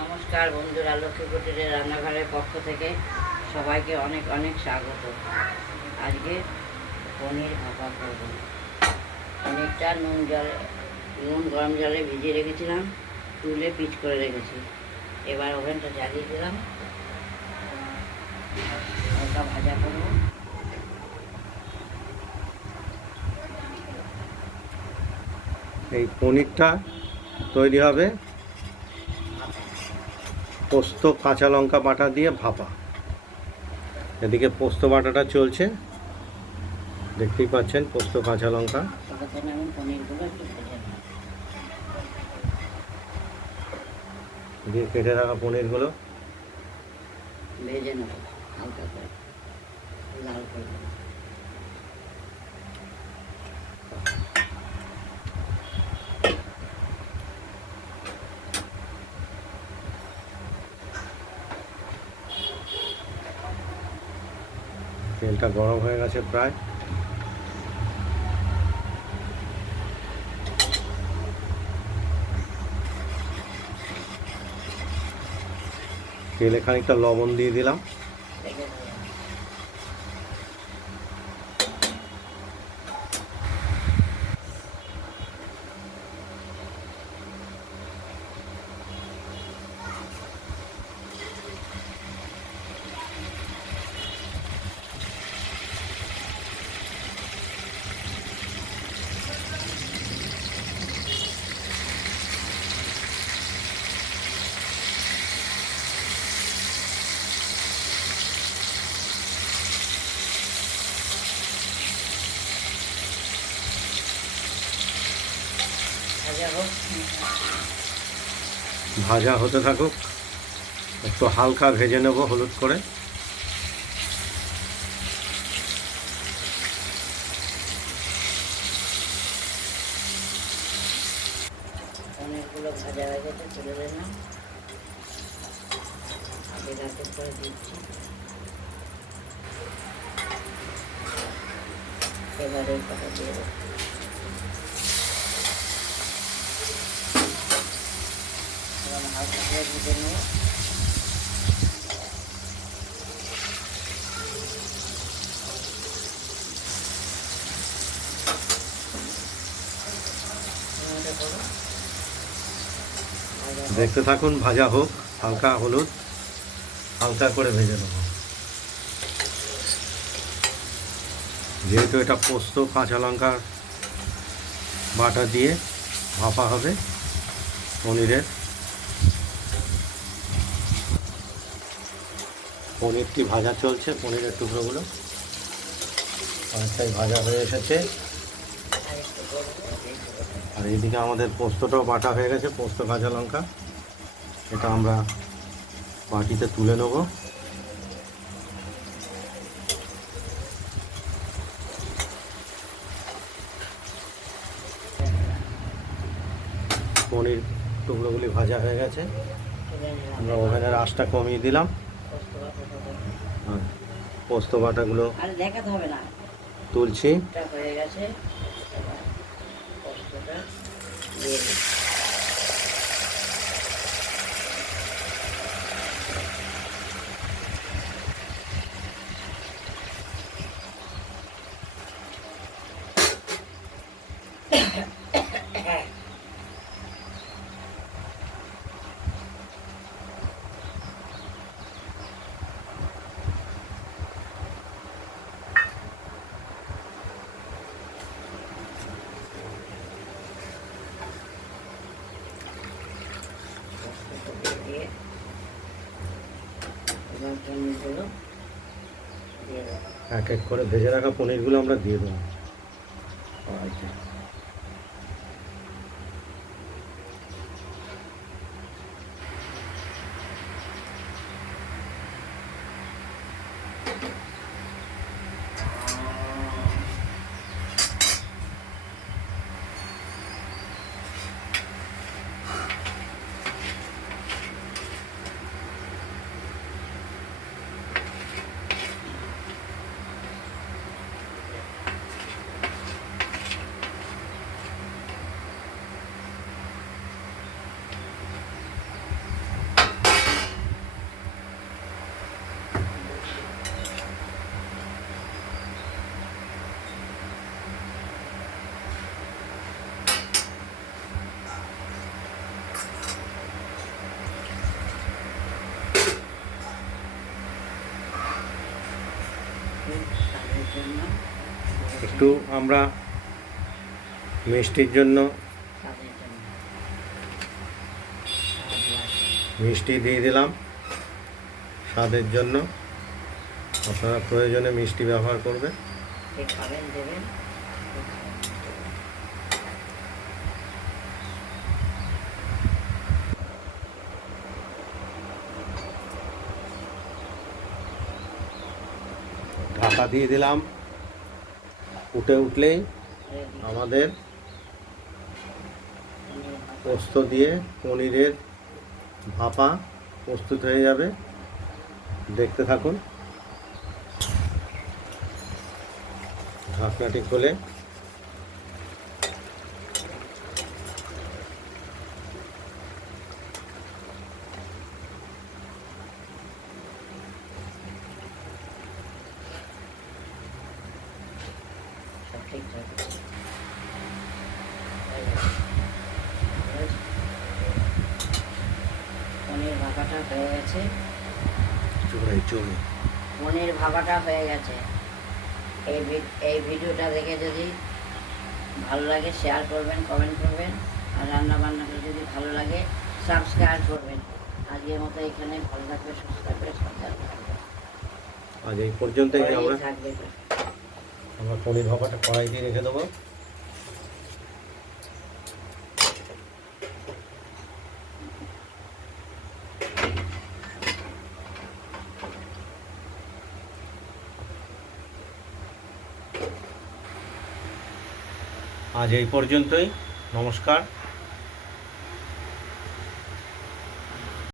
নমস্কার বন্ধুরা, লক্ষ্মী কুটিরের রান্নাঘরের পক্ষ থেকে সবাইকে অনেক অনেক স্বাগত। আজকে পনির ভাপা করব। পনিরটা নুন গরম জলে ভিজিয়ে রেখেছিলাম, তুলে পিচ করে রেখেছি। এবার ওভেনটা জ্বালিয়ে দিলাম, হালকা ভাজা করব। এই পনিরটা তৈরি হবে পোস্ত কাঁচা লঙ্কা বাটা দিয়ে ভাপা। এদিকে পোস্ত বাটাটা চলছে, দেখতেই পাচ্ছেন পোস্ত কাঁচা লঙ্কা। আমি পনিরগুলো একটু দিয়ে কেটে রাখা পনিরগুলো ভেজে নেব হালকা করে, লাল করে। তেলটা গরম হয়ে গেছে প্রায়। তেলে খানিকটা লবণ দিয়ে দিলাম। ভাজা হতে থাকুক, একটু হালকা ভেজে নেব হলুদ করে। পনিরগুলো ভাজা হয়ে গেছে, তুলে দিলাম। আগে রাতে করে দিচ্ছি। এবারে কটা দিয়ে দেবো। হালকা করে ভেজে নেব। দেখতে থাকুন, ভাজা হোক, হালকা হলুদ হালকা করে ভেজে নেব। যেহেতু এটা পোস্ত কাঁচা লঙ্কা বাটা দিয়ে ভাপা হবে পনিরের, পনিরটি ভাজা চলছে। পনিরের টুকরোগুলো অনেকটাই ভাজা হয়ে এসেছে। আর এইদিকে আমাদের পোস্তটাও বাটা হয়ে গেছে, পোস্ত কাঁচা লঙ্কা। এটা আমরা বাটিতে তুলে নেব। পনির টুকরোগুলি ভাজা হয়ে গেছে, আমরা ওভেনের আঁচটা কমিয়ে দিলাম। পোস্ত বাটাগুলো দেখাতে হবে না, তুলছি। হয়ে গেছে। পোস্তটা দিয়ে দিয়ে এবার পনিরগুলো দিয়ে দেবো। এক এক করে ভেজে রাখা পনিরগুলো আমরা দিয়ে দেবো। জন্য একটু আমরা মিষ্টির জন্য স্বাদের জন্য স্বাদ লাগবে। মিষ্টি দিয়ে দিলাম স্বাদের জন্য। আপনারা প্রয়োজনে মিষ্টি ব্যবহার করবেন। যে খাবেন দেবেন। ঢাকা দিয়ে দিলাম। ফুটে উঠলেই রেডি আমাদের পোস্ত দিয়ে পনিরের ভাপা প্রস্তুত হয়ে যাবে। দেখতে থাকুন। ঢাকনাটি খুলে সব ঠিকঠাক আছে। পনির ভাপাটা হয়ে গেছে। চলে পনির ভাপাটা হয়ে গেছে। এই ভিডিওটা দেখে যদি ভালো লাগে শেয়ার করবেন, কমেন্ট করবেন, আর রান্না বান্নাটা যদি ভালো লাগে সাবস্ক্রাইব করবেন। আজকের মতো এখানে ভালো থাকবে, সুস্থ থাকবে, সাবধানে থাকবে। আজ এই পর্যন্তই। পরেই আমরা থাকবে। আমরা পনির ভাপাটা কড়াই দিয়ে রেখে দেবো। আজ এই পর্যন্তই। নমস্কার।